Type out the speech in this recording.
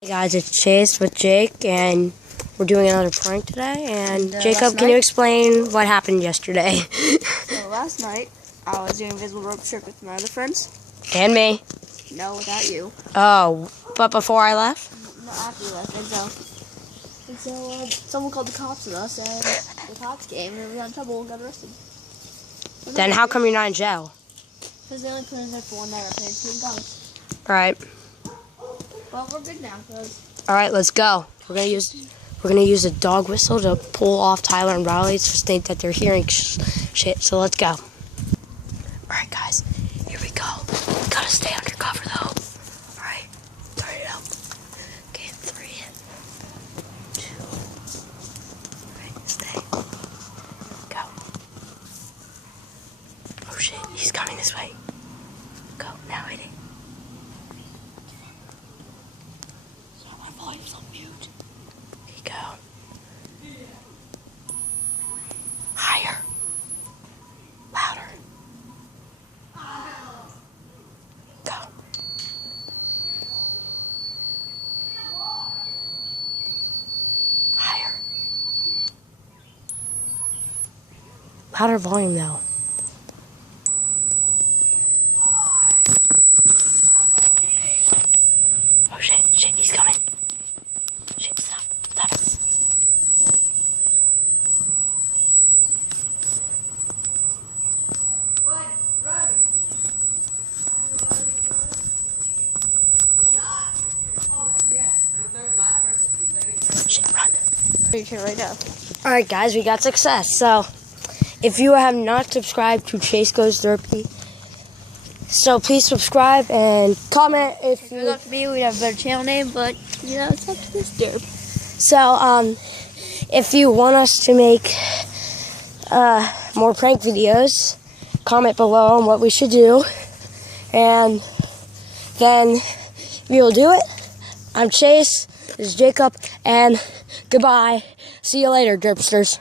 Hey guys, it's Chase with Jake, and we're doing another prank today. And Jacob, can you explain what happened yesterday? So last night, I was doing invisible rope trick with my other friends. And me. No, without you. Oh, but before I left? No, after you left. And so someone called the cops on us, and the cops came, and we got in trouble and got arrested. Then how come you're not in jail? Because they only put us there for 1 night. Our parents didn't come. Alright. Well, we're good now, cause. Alright, let's go. We're gonna use a dog whistle to pull off Tyler and Riley to think that they're hearing shit. So let's go. Alright guys, here we go. We gotta stay undercover though. Alright, turn it up. Okay, 3, 2. Alright, stay. Go. Oh shit, he's coming this way. Go, now hit it. Volume's on mute. There you go. Higher. Louder. Go. Higher. Louder volume though. Oh shit, he's coming. Shit, stop. Shit, run. You can right now. Alright guys, we got success. So, if you have not subscribed to Chase Goes Derpy, so please subscribe and comment if you... If it was up to me, we'd have a better channel name, but, you know, it's up to this derp. So, if you want us to make more prank videos, comment below on what we should do, and then we will do it. I'm Chase, this is Jacob, and goodbye. See you later, derpsters.